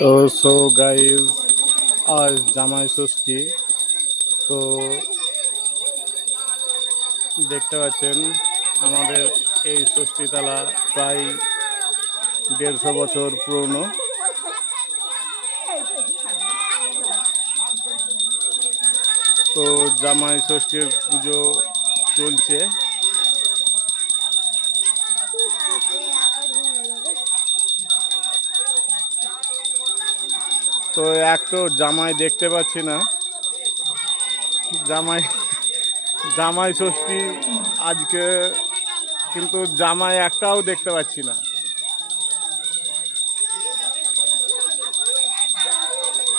তো so guys, আজ জামাই ষষ্ঠী। তো দেখতে পাচ্ছেন আমাদের এই ষষ্ঠীতলা প্রায় 150 বছর পুরনো। তো জামাই ষষ্ঠীর পুজো চলছে। তো এক তো জামাই দেখতে পাচ্ছি না, জামাই ষষ্ঠী আজকে, কিন্তু জামাই একটাও দেখতে পাচ্ছি না।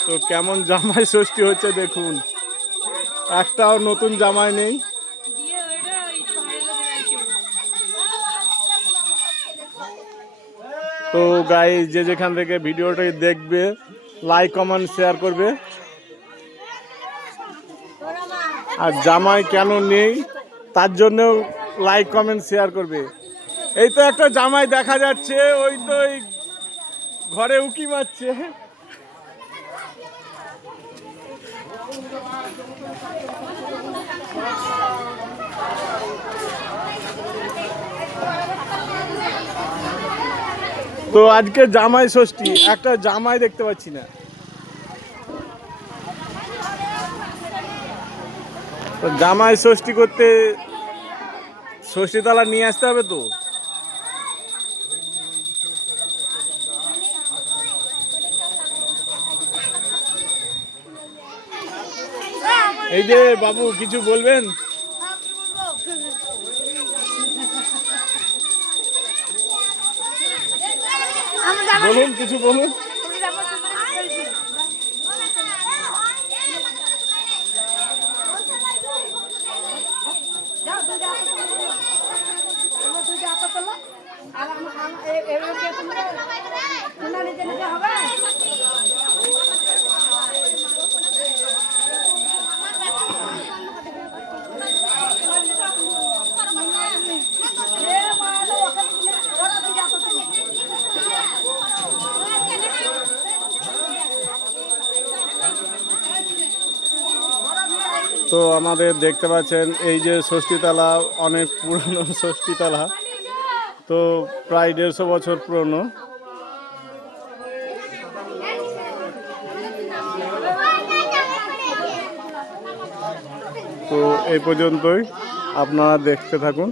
তো কেমন জামাই ষষ্ঠী হচ্ছে দেখুন, একটাও নতুন জামাই নেই। তো গাইস, যে যেখান থেকে ভিডিওটি দেখবে লাইক কমেন্ট শেয়ার করবে। আর জামাই কেন নেই তার জন্যও লাইক কমেন্ট শেয়ার করবে। এই তো একটা জামাই দেখা যাচ্ছে, ওই তো ঘরে উকি মারছে। তো আজকে জামাই ষষ্ঠী, একটা জামাই দেখতে পাচ্ছি না। তো জামাই ষষ্ঠী করতে ষষ্ঠীতলা নিয়ে আসতে হবে। তো এই যে বাবু, কিছু বলবেন? বলুন, কিছু বলুন। তো আমাদের দেখতে পাচ্ছেন এই যে ষষ্ঠীতলা, অনেক পুরনো ষষ্ঠীতলা। তো প্রায় 150 বছর পুরনো। তো এই পর্যন্তই, আপনারা দেখতে থাকুন।